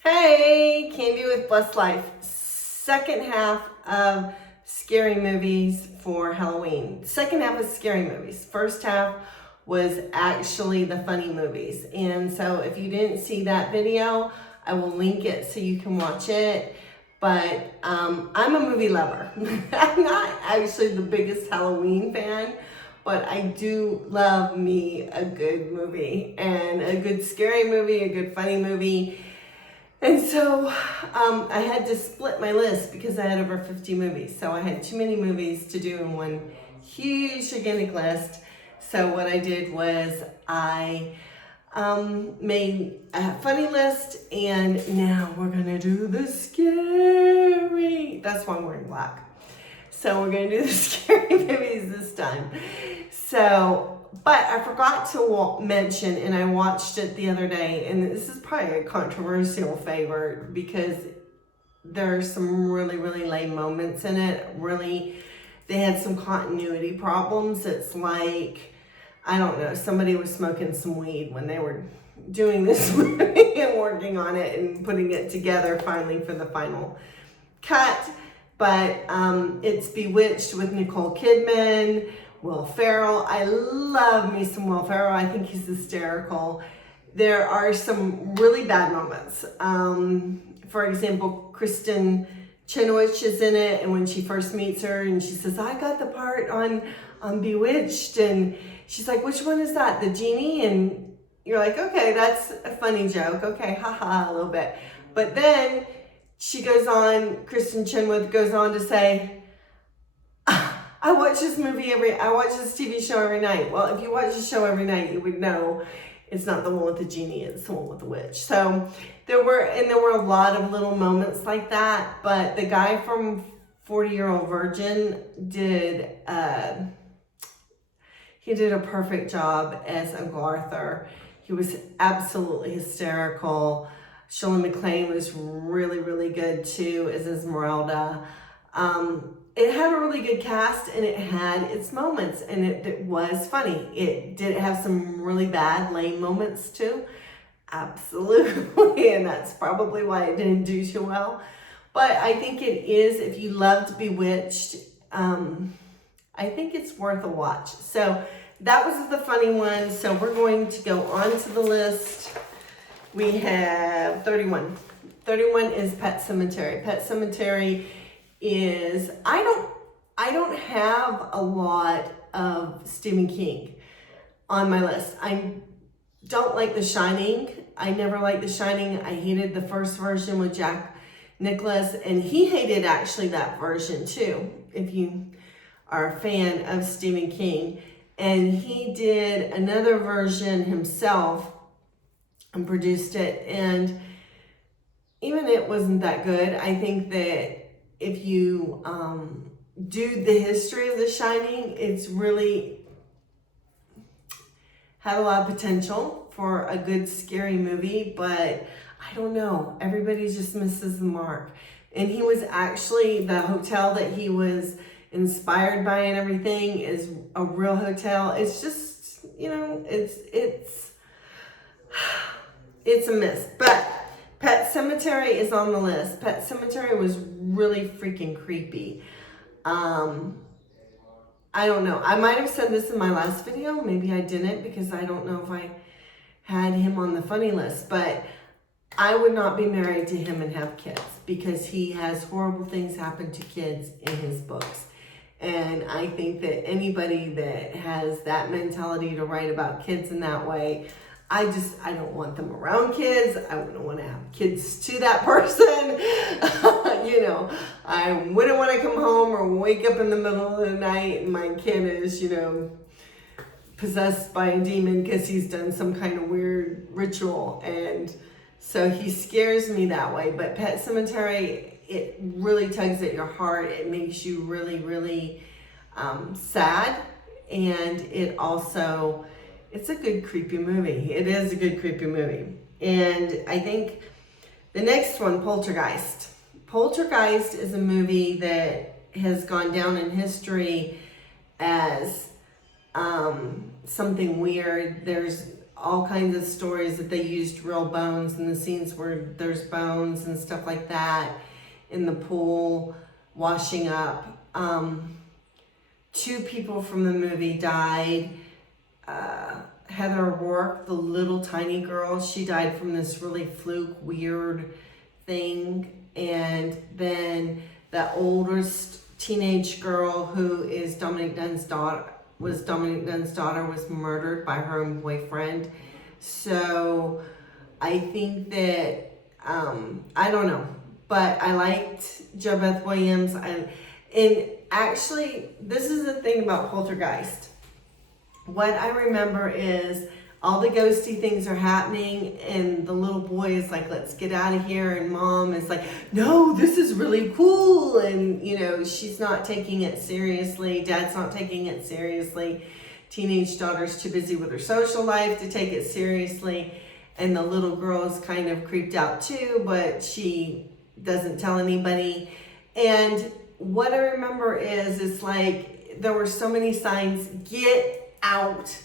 Hey, Candy with Blessed Life. Second half of scary movies for Halloween. Second half is scary movies. First half was actually the funny movies. And so if you didn't see that video, I will link it so you can watch it. But I'm a movie lover. I'm not actually the biggest Halloween fan, but I do love me a good movie and a good scary movie, a good funny movie. And so I had to split my list because I had over 50 movies. So I had too many movies to do in one huge, gigantic list. So what I did was I made a funny list, and now we're going to do the scary. That's why I'm wearing black. So we're going to do the scary movies this time. But I forgot to mention, and I watched it the other day, and this is probably a controversial favorite because there's some really, really lame moments in it. Really, they had some continuity problems. It's like, I don't know, somebody was smoking some weed when they were doing this movie and working on it and putting it together finally for the final cut. But it's Bewitched with Nicole Kidman, Will Ferrell. I love me some Will Ferrell. I think he's hysterical. There are some really bad moments. For example, Kristen Chenoweth is in it, and when she first meets her and she says, I got the part on Bewitched, and she's like, which one is that? The genie? And you're like, okay, that's a funny joke. Okay, haha, a little bit. But then she goes on, Kristen Chenoweth goes on to say, I watch this TV show every night. Well, if you watch the show every night, you would know it's not the one with the genie, it's the one with the witch. So there were a lot of little moments like that, but the guy from 40-Year-Old Virgin did a perfect job as Uncle Arthur. He was absolutely hysterical. Shirley MacLaine was really, really good too as Esmeralda. It had a really good cast, and it had its moments, and it was funny. It did have some really bad, lame moments too. Absolutely, and that's probably why it didn't do too well. But I think it is, if you loved Bewitched, I think it's worth a watch. So that was the funny one. So we're going to go on to the list. We have 31. 31 is Pet Sematary. Pet Sematary is, I don't have a lot of Stephen King on my list. I don't like The Shining. I never liked The Shining. I hated the first version with Jack Nicklaus, and he hated actually that version too, if you are a fan of Stephen King. And he did another version himself and produced it, and even it wasn't that good. I think that if you do the history of The Shining, it's really had a lot of potential for a good scary movie, but I don't know, everybody just misses the mark. And he was actually, the hotel that he was inspired by and everything is a real hotel. It's just, it's a miss. But Pet Sematary is on the list. Pet Sematary was really freaking creepy. I don't know. I might have said this in my last video. Maybe I didn't, because I don't know if I had him on the funny list. But I would not be married to him and have kids, because he has horrible things happen to kids in his books. And I think that anybody that has that mentality to write about kids in that way, I don't want them around kids. I wouldn't want to have kids to that person. I wouldn't want to come home or wake up in the middle of the night and my kid is, possessed by a demon because he's done some kind of weird ritual. And so he scares me that way. But Pet Sematary, it really tugs at your heart. It makes you really, really sad. And it's a good creepy movie. It is a good creepy movie. And I think the next one, Poltergeist. Poltergeist is a movie that has gone down in history as something weird. There's all kinds of stories that they used real bones in the scenes where there's bones and stuff like that in the pool washing up. 2 people from the movie died. Heather O'Rourke, the little tiny girl, she died from this really fluke, weird thing. And then the oldest teenage girl, who is Dominic Dunn's daughter, was murdered by her own boyfriend. So I think that, I don't know, but I liked Jo Beth Williams. And actually, this is the thing about Poltergeist. What I remember is all the ghosty things are happening, and the little boy is like, let's get out of here. And mom is like, no, this is really cool. And, you know, she's not taking it seriously. Dad's not taking it seriously. Teenage daughter's too busy with her social life to take it seriously. And the little girl is kind of creeped out too, but she doesn't tell anybody. And what I remember is, it's like, there were so many signs, get out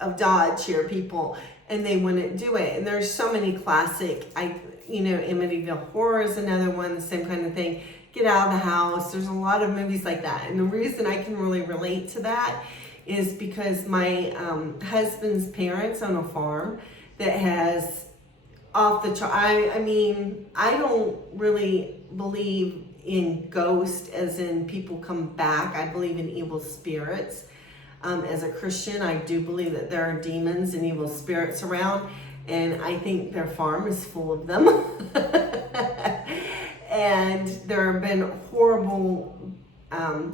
of Dodge here, people, and they wouldn't do it. And there's so many classic, Amityville Horror is another one, the same kind of thing. Get out of the house. There's a lot of movies like that. And the reason I can really relate to that is because my husband's parents own a farm that has off the chart. I mean, I don't really believe in ghosts as in people come back. I believe in evil spirits. As a Christian, I do believe that there are demons and evil spirits around, and I think their farm is full of them. And there have been horrible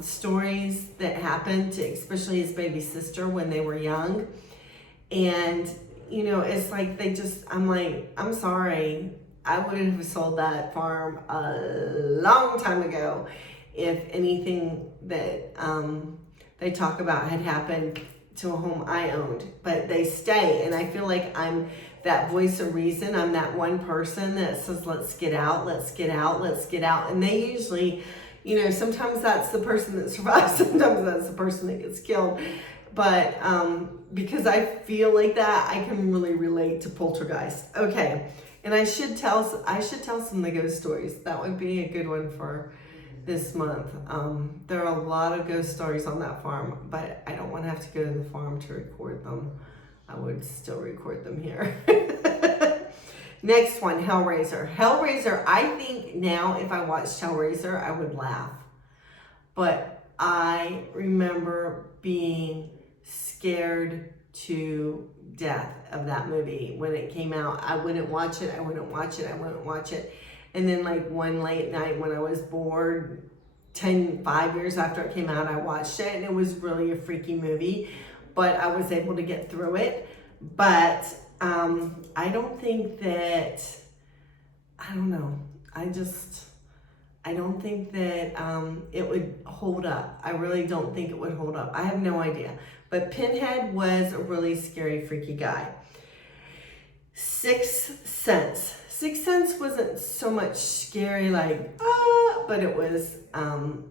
stories that happened to especially his baby sister when they were young. And, it's like I'm like, I'm sorry, I would have sold that farm a long time ago if anything that they talk about had happened to a home I owned. But they stay, and I feel like I'm that voice of reason. I'm that one person that says, let's get out, let's get out, let's get out. And they usually, sometimes that's the person that survives, sometimes that's the person that gets killed. But because I feel like that, I can really relate to Poltergeist. Okay, and I should tell some of the ghost stories. That would be a good one for this month. There are a lot of ghost stories on that farm, but I don't want to have to go to the farm to record them. I would still record them here. Next one, Hellraiser. Hellraiser, I think now if I watched Hellraiser, I would laugh. But I remember being scared to death of that movie when it came out. I wouldn't watch it. And then like one late night when I was bored, 5 years after it came out, I watched it, and it was really a freaky movie, but I was able to get through it. But I don't think that, I don't know. I don't think that it would hold up. I really don't think it would hold up. I have no idea. But Pinhead was a really scary, freaky guy. Sixth Sense. Sixth Sense wasn't so much scary, like, but it was, and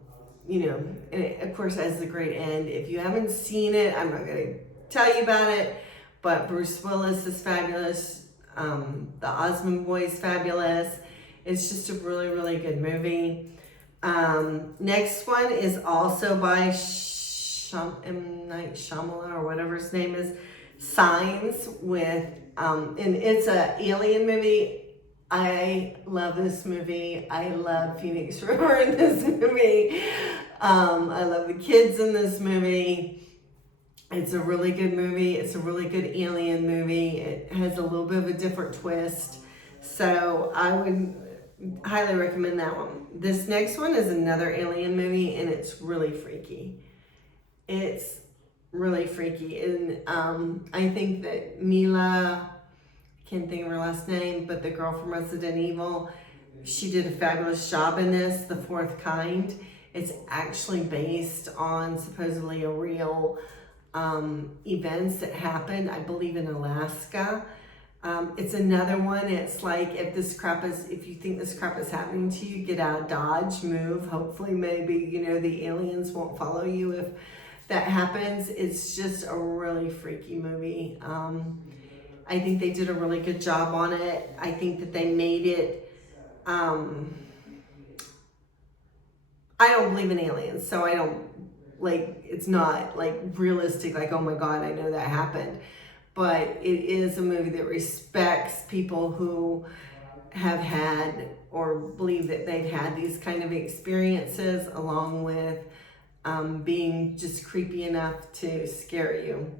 it, of course, has the great end. If you haven't seen it, I'm not going to tell you about it, but Bruce Willis is fabulous. The Osmond Boy is fabulous. It's just a really, really good movie. Next one is also by M. Night Shyamalan, or whatever his name is, Signs, with, and it's an alien movie. I love this movie. I love Phoenix River in this movie. I love the kids in this movie. It's a really good movie. It's a really good alien movie. It has a little bit of a different twist. So I would highly recommend that one. This next one is another alien movie, and it's really freaky. It's really freaky. And I think that Mila, can't think of her last name, but the girl from Resident Evil, she did a fabulous job in this, The Fourth Kind. It's actually based on supposedly a real events that happened, I believe, in Alaska. It's another one. It's like, if you think this crap is happening to you, get out of Dodge, move. Hopefully, maybe, the aliens won't follow you if that happens. It's just a really freaky movie. I think they did a really good job on it. I think that they made it, I don't believe in aliens, so I don't, like, it's not like realistic, like, oh my God, I know that happened. But it is a movie that respects people who have had or believe that they've had these kind of experiences, along with being just creepy enough to scare you.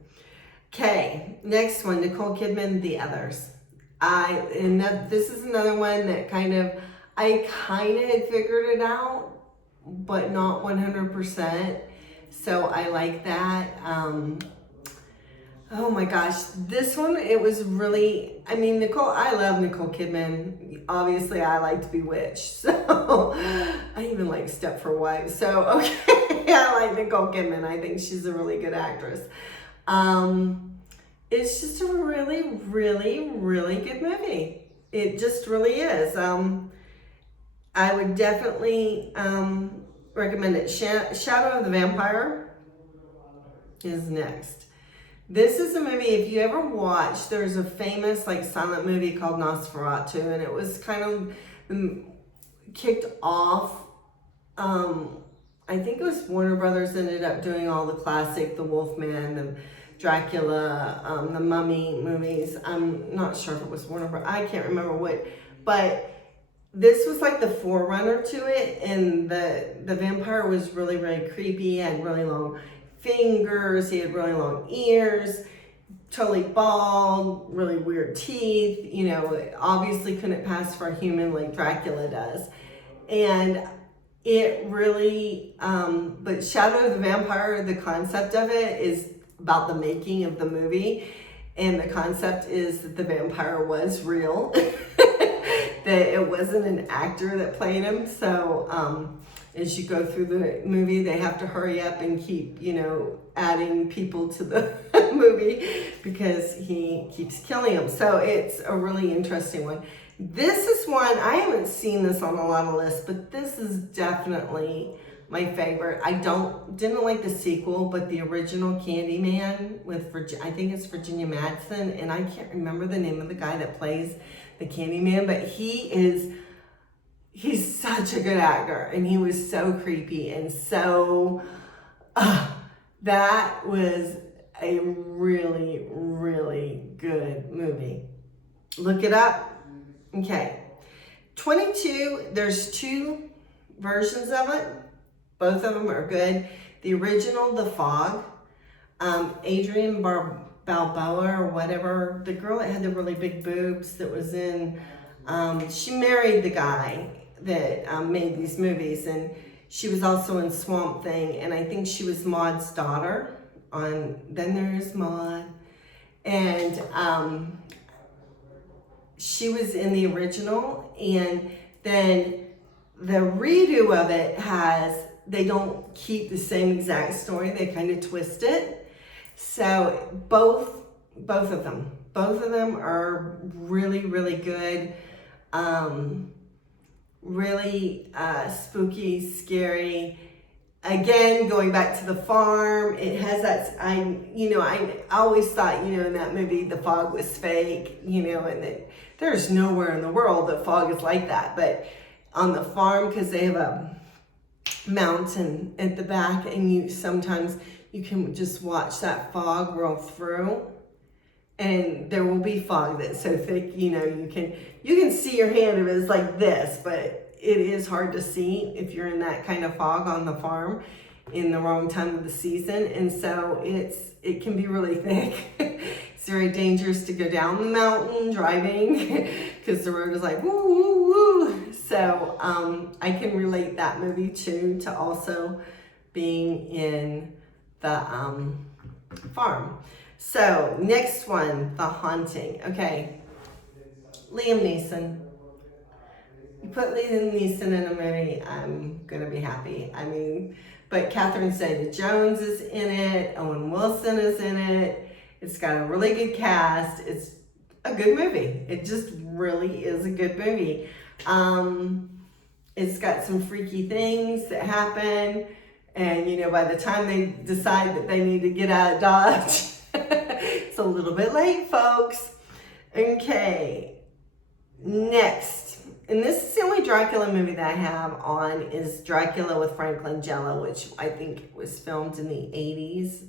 Okay, next one, Nicole Kidman, The Others. This is another one that I kind of had figured it out, but not 100%. So I like that. Oh my gosh, this one, it was really, I love Nicole Kidman. Obviously, I liked Bewitched, so I even like Stepford Wives. So, okay, I like Nicole Kidman. I think she's a really good actress. It's just a really, really, really good movie. It just really is. I would definitely recommend it. Shadow of the Vampire is next. This is a movie, if you ever watched, there's a famous silent movie called Nosferatu, and it was kind of kicked off. I think it was Warner Brothers ended up doing all the classic, the Wolfman, the Dracula, the Mummy movies. I'm not sure if it was Warner Brothers. I can't remember what, but this was like the forerunner to it, and the vampire was really, really creepy. He had really long fingers, he had really long ears, totally bald, really weird teeth, obviously couldn't pass for a human like Dracula does. And it really, but Shadow of the Vampire, the concept of it is about the making of the movie. And the concept is that the vampire was real, that it wasn't an actor that played him. So, as you go through the movie, they have to hurry up and keep, adding people to the movie because he keeps killing them. So it's a really interesting one. This is one, I haven't seen this on a lot of lists, but this is definitely my favorite. I didn't like the sequel, but the original Candyman with, I think it's Virginia Madsen, and I can't remember the name of the guy that plays the Candyman, but he's such a good actor, and he was so creepy, and so that was a really, really good movie. Look it up. Okay. 22, there's two versions of it. Both of them are good. The original, The Fog, Adrienne Balboa or whatever, the girl that had the really big boobs that was in, she married the guy that made these movies, and she was also in Swamp Thing, and I think she was Maud's daughter on Then There's Maud, and she was in the original, and then the redo of it they don't keep the same exact story, they kind of twist it. So both of them are really, really good. Really spooky, scary. Again, going back to the farm, it has that, I always thought, in that movie, the fog was fake, and that there's nowhere in the world that fog is like that. But on the farm, because they have a mountain at the back, and sometimes you can just watch that fog roll through. And there will be fog that's so thick, you can see your hand if it's like this, but it is hard to see if you're in that kind of fog on the farm in the wrong time of the season. And so it can be really thick. It's very dangerous to go down the mountain driving because the road is like, woo, woo, woo. So I can relate that movie to also being in the farm. So, next one, The Haunting. Okay, Liam Neeson. You put Liam Neeson in a movie, I'm going to be happy. But Catherine Zeta-Jones is in it. Owen Wilson is in it. It's got a really good cast. It's a good movie. It just really is a good movie. It's got some freaky things that happen. And, by the time they decide that they need to get out of Dodge, it's a little bit late, folks. Okay, next. And this is the only Dracula movie that I have on is Dracula with Frank Langella, which I think was filmed in the 80s,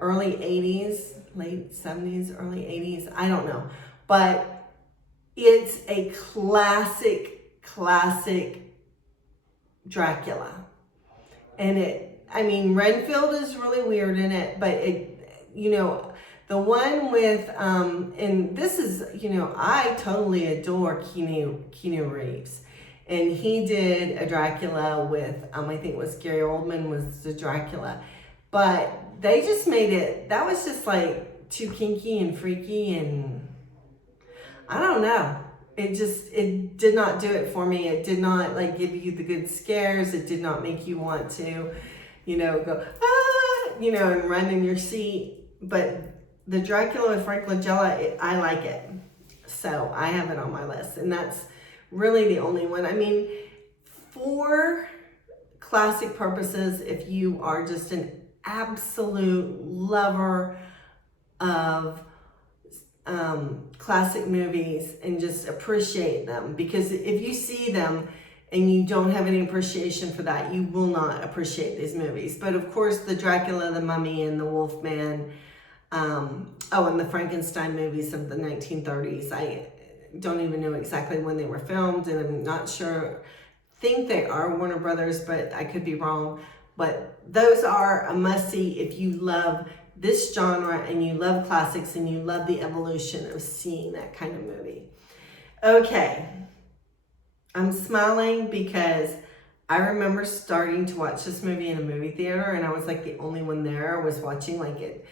early 80s, late 70s, early 80s. I don't know. But it's a classic Dracula. And Renfield is really weird in it, but the one with, and this is, I totally adore Keanu Reeves. And he did a Dracula with, I think it was Gary Oldman was the Dracula. But they just made it, that was just like too kinky and freaky, and I don't know. It did not do it for me. It did not like give you the good scares. It did not make you want to, go, and run in your seat. But the Dracula with Frank Langella, I like it. So I have it on my list. And that's really the only one. For classic purposes, if you are just an absolute lover of classic movies and just appreciate them, because if you see them and you don't have any appreciation for that, you will not appreciate these movies. But of course, the Dracula, the Mummy, and the Wolfman, and the Frankenstein movies of the 1930s. I don't even know exactly when they were filmed, and I'm not sure. I think they are Warner Brothers, but I could be wrong. But those are a must-see if you love this genre and you love classics and you love the evolution of seeing that kind of movie. Okay, I'm smiling because I remember starting to watch this movie in a movie theater, and I was like the only one there. I was watching like at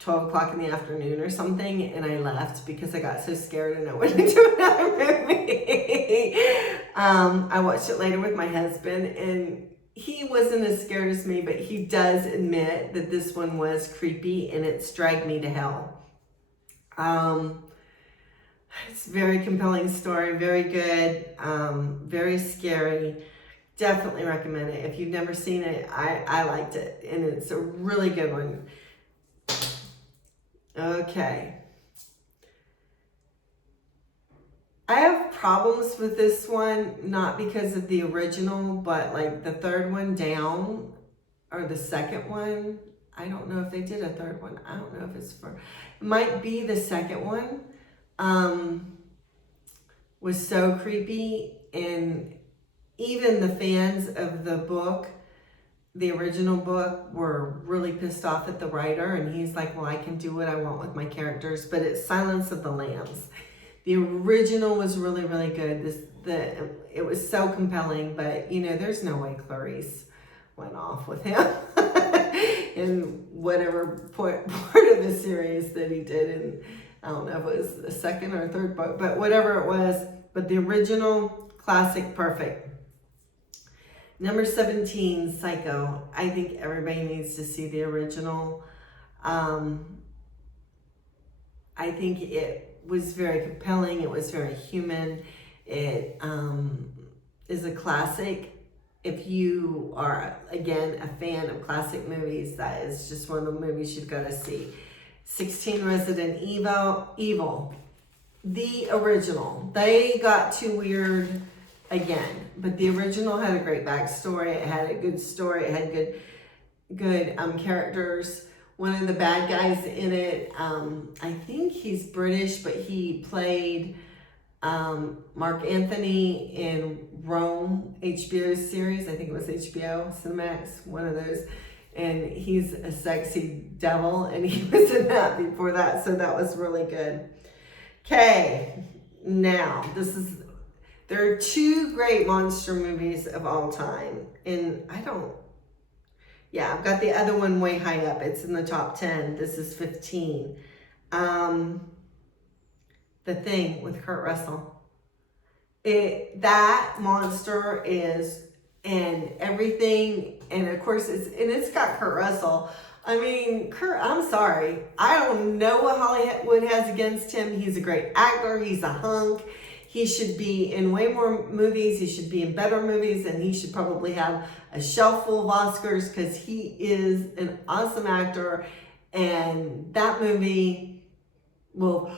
12 o'clock in the afternoon or something, and I left because I got so scared and I went into another movie. I watched it later with my husband, and he wasn't as scared as me, but he does admit that this one was creepy and it's dragged me to hell. It's a very compelling story, very good, very scary. Definitely recommend it. If you've never seen it, I liked it, and it's a really good one. Okay. I have problems with this one, not because of the original, but like the third one down, or the second one. I don't know if they did a third one. I don't know if it's it might be the second one. Was so creepy, and even the fans of the book, the original book, were really pissed off at the writer, and he's like, well, I can do what I want with my characters. But it's Silence of the Lambs. The original was really, really good. It was so compelling, but there's no way Clarice went off with him in whatever part of the series that he did. And I don't know if it was the second or third book, but whatever it was. But the original, classic, perfect. Number 17, Psycho. I think everybody needs to see the original. I think it was very compelling. It was very human. It is a classic. If you are, again, a fan of classic movies, that is just one of the movies you've got to see. 16, Resident Evil. The original. They got too weird again, but the original had a great backstory. It had a good story. It had good characters. One of the bad guys in it, I think he's British, but he played Mark Anthony in Rome, HBO series. I think it was HBO, Cinemax, one of those. And he's a sexy devil, and he was in that before that, so that was really good. Okay, now there are two great monster movies of all time, and I've got the other one way high up. It's in the top 10. This is 15. The Thing with Kurt Russell. That monster is, and everything, and of course it's got Kurt Russell. I'm sorry. I don't know what Hollywood has against him. He's a great actor. He's a hunk. He should be in way more movies. He should be in better movies, and he should probably have a shelf full of Oscars because he is an awesome actor. And that movie will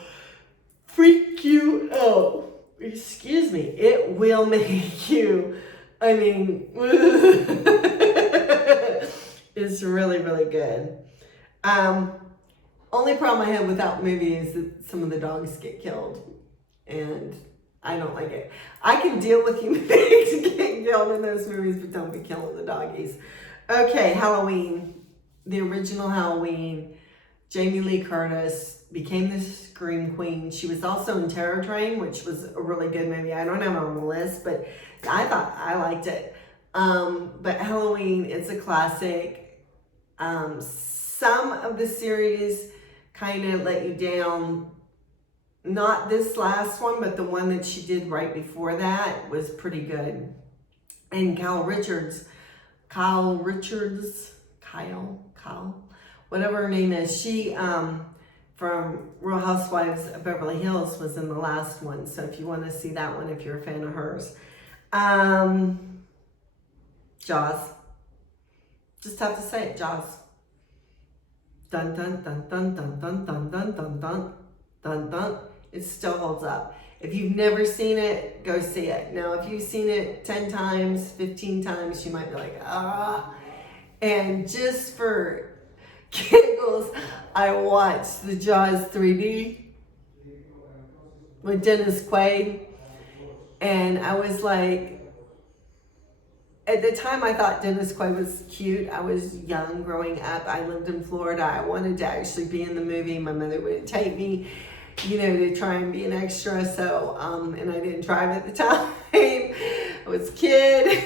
freak you out. Excuse me. It will make you, I mean, it's really, really good. Only problem I have with that movie is that some of the dogs get killed. And I don't like it. I can deal with human beings getting killed in those movies, but don't be killing the doggies. Okay, Halloween. The original Halloween. Jamie Lee Curtis became the Scream Queen. She was also in Terror Train, which was a really good movie. I don't have it on the list, but I thought I liked it. But Halloween, it's a classic. Some of the series kind of let you down. Not this last one, but the one that she did right before that was pretty good. And Kyle, whatever her name is, she from Real Housewives of Beverly Hills was in the last one. So if you want to see that one, if you're a fan of hers. Jaws. Just have to say it, Jaws. Dun dun dun dun dun dun dun dun dun dun dun dun. It still holds up. If you've never seen it, go see it. Now, if you've seen it 10 times, 15 times, you might be like, ah. And just for giggles, I watched the Jaws 3D with Dennis Quaid. And I was like, at the time I thought Dennis Quaid was cute. I was young growing up. I lived in Florida. I wanted to actually be in the movie. My mother wouldn't take me, to try and be an extra. So, and I didn't drive at the time. I was a kid.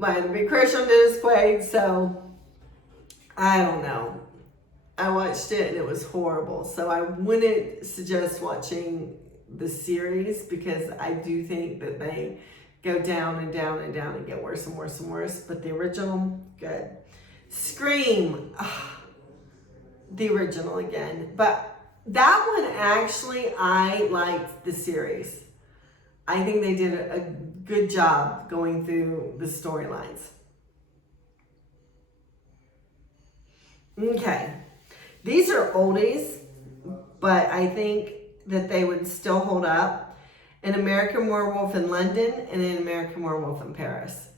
I had a big crush on Dennis Quaid. So, I don't know. I watched it and it was horrible. So I wouldn't suggest watching the series because I do think that they go down and down and down and get worse and worse and worse. But the original, good. Scream. The original again. But that one, actually, I liked the series. I think they did a good job going through the storylines. Okay. These are oldies, but I think that they would still hold up. An American Werewolf in London and an American Werewolf in Paris.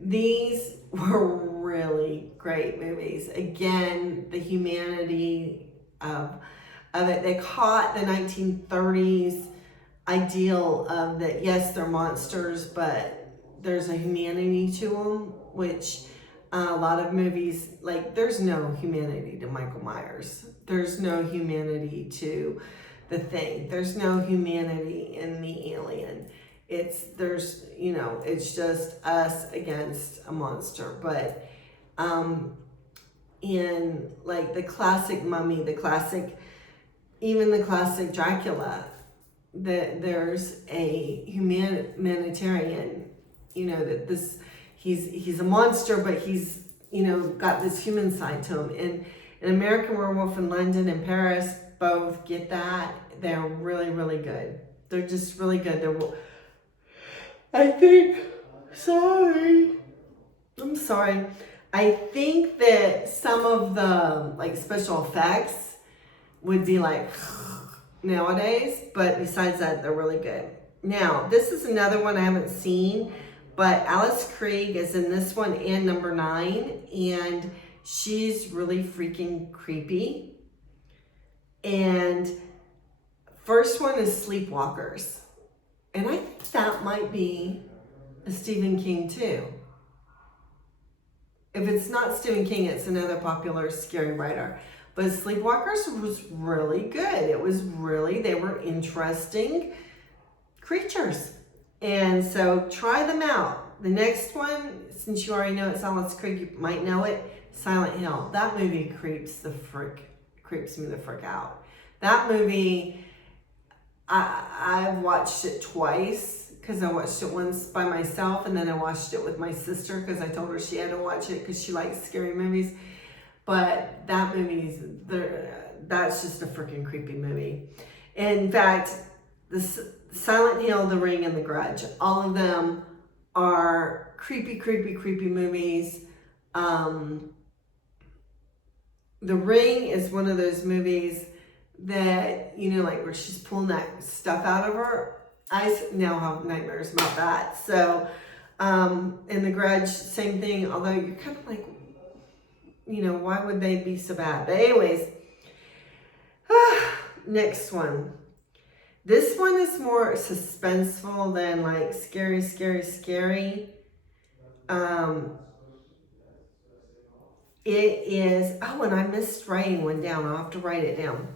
These were really great movies. Again, the humanity of it. They caught the 1930s ideal of that, yes, they're monsters, but there's a humanity to them, which a lot of movies, like, there's no humanity to Michael Myers. There's no humanity to The Thing. There's no humanity in the alien. It's just us against a monster. But in like the classic Mummy, even the classic Dracula, that there's a humanitarian, that this he's a monster, but he's got this human side to him. And an American Werewolf in London and Paris both get that. They're really, really good. They're just really good. I'm sorry. I think that some of the like special effects would be like nowadays, but besides that, they're really good. Now, this is another one I haven't seen, but Alice Krige is in this one and number 9, and she's really freaking creepy. And first one is Sleepwalkers. And I think that might be a Stephen King too. If it's not Stephen King, it's another popular scary writer. But Sleepwalkers was really good. They were interesting creatures. And so try them out. The next one, since you already know it's Alice Krige, you might know it, Silent Hill. That movie creeps me the frick out. That movie, I've watched it twice because I watched it once by myself and then I watched it with my sister because I told her she had to watch it because she likes scary movies. But that that's just a freaking creepy movie. In fact, the Silent Hill, The Ring, and The Grudge, all of them are creepy, creepy, creepy movies. The Ring is one of those movies that, you know, like where she's pulling that stuff out of her. I now have nightmares about that. So, in the Grudge, same thing, although you're kind of like, you know, why would they be so bad? But anyways, next one. This one is more suspenseful than like scary, scary, scary. It is, oh, and I missed writing one down. I'll have to write it down.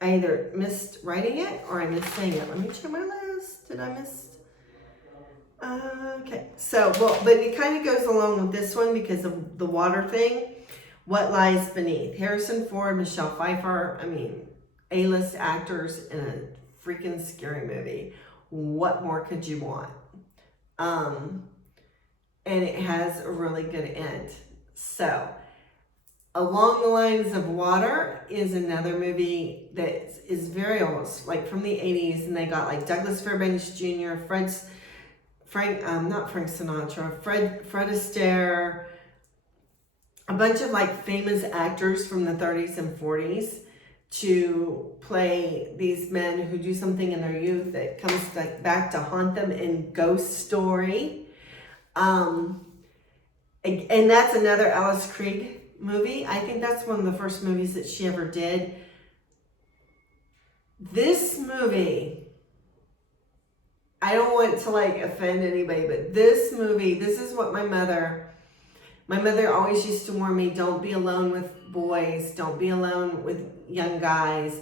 I either missed writing it or I missed saying it. Let me check my list. Did I miss? Okay. So, well, but it kind of goes along with this one because of the water thing. What Lies Beneath. Harrison Ford, Michelle Pfeiffer. I mean, A-list actors in a freaking scary movie. What more could you want? And it has a really good end. So, Along the Lines of Water is another movie that is very old, like from the 80s, and they got like Douglas Fairbanks Jr., Fred Astaire, a bunch of like famous actors from the 30s and 40s to play these men who do something in their youth that comes like back to haunt them in Ghost Story. And that's another Alice Krige movie. I think that's one of the first movies that she ever did. This movie, I don't want to like offend anybody, but this movie, this is what my mother always used to warn me, don't be alone with boys, don't be alone with young guys.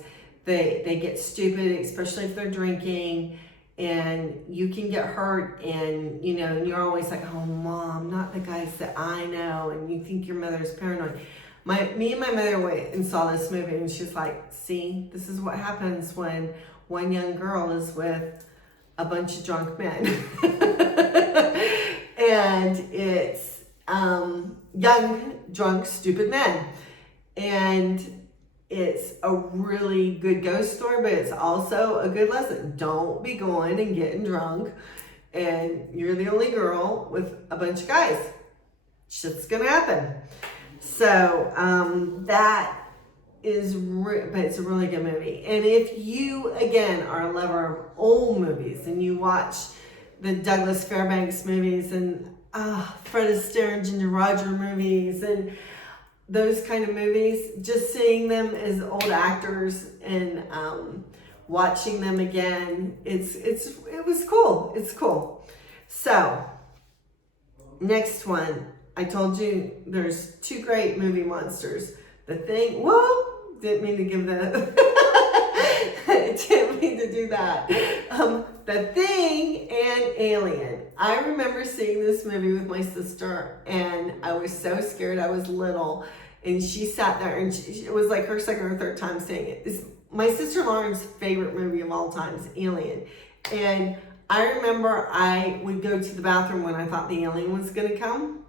They get stupid, especially if they're drinking, and you can get hurt, and you know, and you're always like, oh mom, not the guys that I know, and you think your mother's paranoid. Me and my mother went and saw this movie, and she's like, see, this is what happens when one young girl is with a bunch of drunk men. And it's young, drunk, stupid men. And it's a really good ghost story, but it's also a good lesson. Don't be going and getting drunk and you're the only girl with a bunch of guys. Shit's gonna happen. So that is, but it's a really good movie. And if you, again, are a lover of old movies and you watch the Douglas Fairbanks movies and Fred Astaire and Ginger Rogers movies and those kind of movies, just seeing them as old actors and watching them again, it was cool. It's cool. So, next one. I told you there's two great movie monsters. The Thing, whoa, didn't mean to give that. Didn't mean to do that. The Thing and Alien. I remember seeing this movie with my sister, and I was so scared. I was little, and she sat there, and it was like her second or third time seeing it. It's my sister Lauren's favorite movie of all time is Alien, and I remember I would go to the bathroom when I thought the alien was going to come,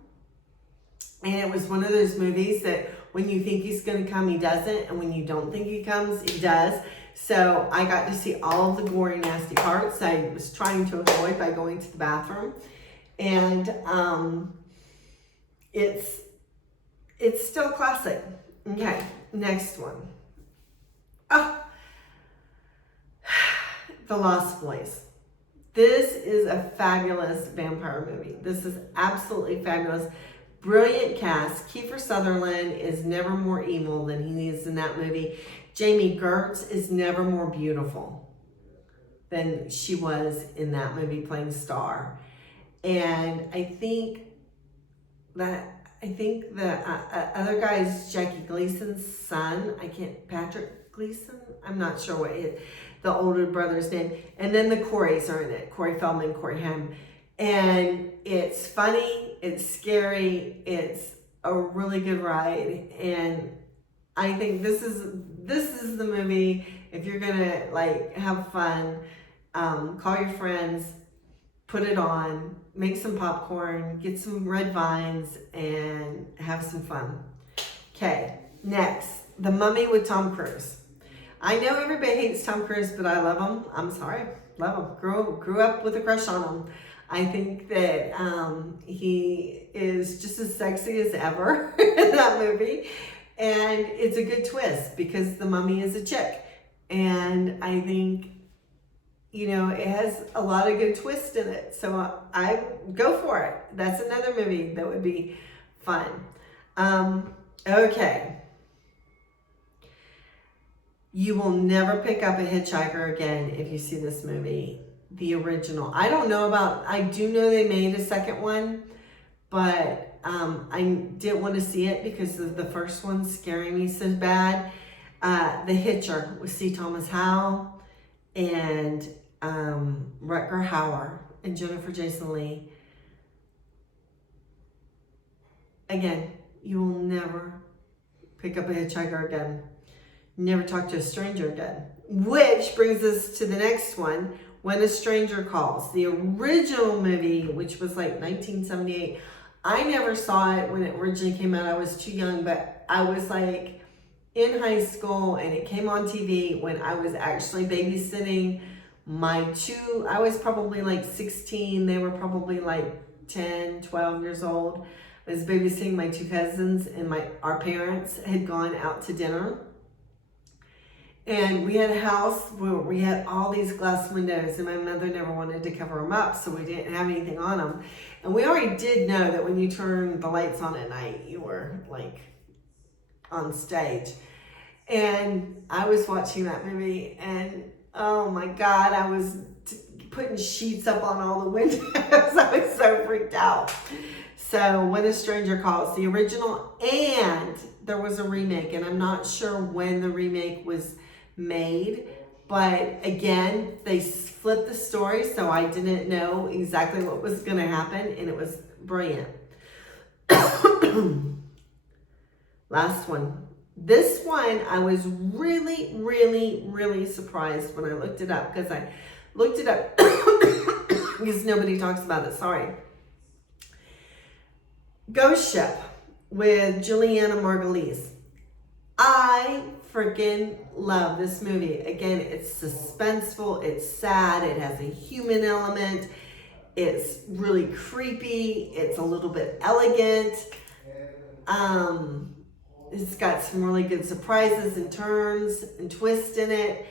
and it was one of those movies that when you think he's going to come, he doesn't, and when you don't think he comes, he does. So I got to see all of the gory, nasty parts I was trying to avoid by going to the bathroom. And it's still classic. Okay, next one. The Lost Boys. This is a fabulous vampire movie. This is absolutely fabulous. Brilliant cast. Kiefer Sutherland is never more evil than he is in that movie. Jamie Gertz is never more beautiful than she was in that movie playing Star. And I think the other guy is Jackie Gleason's son. Patrick Gleason? I'm not sure what the older brother's name. And then the Coreys are in it. Corey Feldman, Corey Haim. And it's funny, it's scary, it's a really good ride. And I think this is the movie, if you're gonna like have fun, call your friends, put it on, make some popcorn, get some red vines, and have some fun. Okay, next, The Mummy with Tom Cruise. I know everybody hates Tom Cruise, but I love him. I'm sorry, love him. Grew up with a crush on him. I think that he is just as sexy as ever in that movie. And it's a good twist because the mummy is a chick. And I think, you know, it has a lot of good twists in it. So I go for it. That's another movie that would be fun. Okay. You will never pick up a hitchhiker again if you see this movie. The original. I don't know about, I do know they made a second one, but I didn't want to see it because of the first one scaring me so bad. The Hitcher with C. Thomas Howell and Rutger Hauer and Jennifer Jason Leigh. Again, you will never pick up a hitchhiker again. Never talk to a stranger again. Which brings us to the next one, When a Stranger Calls. The original movie, which was like 1978. I never saw it when it originally came out. I was too young, but I was like in high school and it came on TV when I was actually babysitting my two, I was probably like 16. They were probably like 10, 12 years old. I was babysitting my two cousins and our parents had gone out to dinner. And we had a house where we had all these glass windows and my mother never wanted to cover them up, so we didn't have anything on them. And we already did know that when you turn the lights on at night, you were like on stage. And I was watching that movie and oh my God, I was putting sheets up on all the windows. I was so freaked out. So When a Stranger Calls, the original, and there was a remake, and I'm not sure when the remake was made, but again, they flipped the story, so I didn't know exactly what was going to happen, and it was brilliant. Last one. This one, I was really, really, really surprised when I looked it up, because I looked it up because nobody talks about it, sorry. Ghost Ship with Juliana Margulies. I freaking love this movie. Again, it's suspenseful, it's sad, it has a human element, it's really creepy, it's a little bit elegant. It's got some really good surprises and turns and twists in it.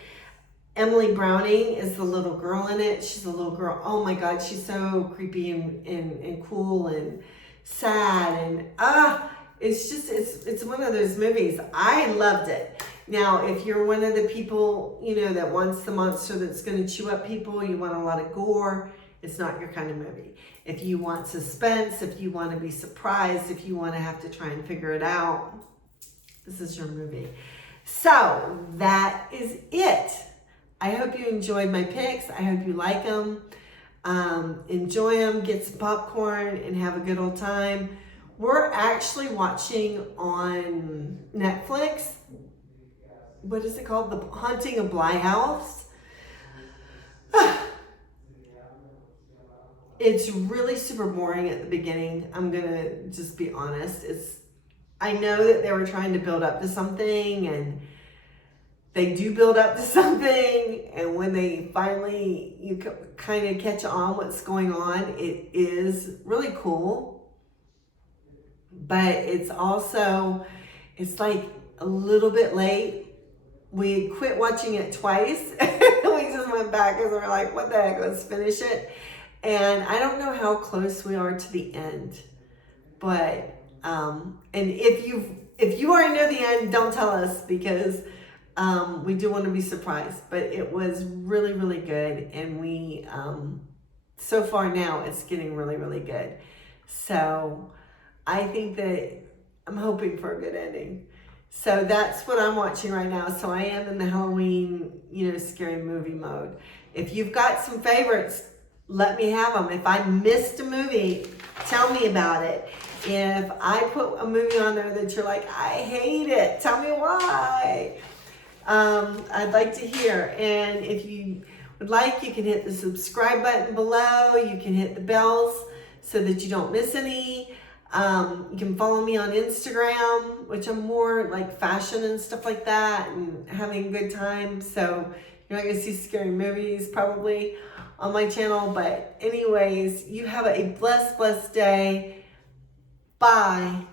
Emily Browning is the little girl in it. She's a little girl. Oh my God, she's so creepy and cool and sad. And it's one of those movies. I loved it. Now, if you're one of the people, you know, that wants the monster that's going to chew up people, you want a lot of gore, it's not your kind of movie. If you want suspense, if you want to be surprised, if you want to have to try and figure it out, this is your movie. So that is it. I hope you enjoyed my picks. I hope you like them. Enjoy them, get some popcorn, and have a good old time. We're actually watching on Netflix, what is it called? The Haunting of Bly House. It's really super boring at the beginning. I'm going to just be honest. I know that they were trying to build up to something, and they do build up to something, and when they finally, you kind of catch on what's going on, it is really cool. But it's also, it's like a little bit late. We quit watching it twice. We just went back because we're like, what the heck, let's finish it. And I don't know how close we are to the end, but and if you already know the end, don't tell us, because we do want to be surprised. But it was really, really good, and we so far now it's getting really, really good. So I think that I'm hoping for a good ending. So that's what I'm watching right now. So I am in the Halloween, scary movie mode. If you've got some favorites, let me have them. If I missed a movie, tell me about it. If I put a movie on there that you're like, I hate it, tell me why. I'd like to hear. And if you would like, you can hit the subscribe button below. You can hit the bells so that you don't miss any. You can follow me on Instagram, which I'm more like fashion and stuff like that and having a good time. So you're not going to see scary movies probably on my channel. But anyways, you have a blessed, blessed day. Bye.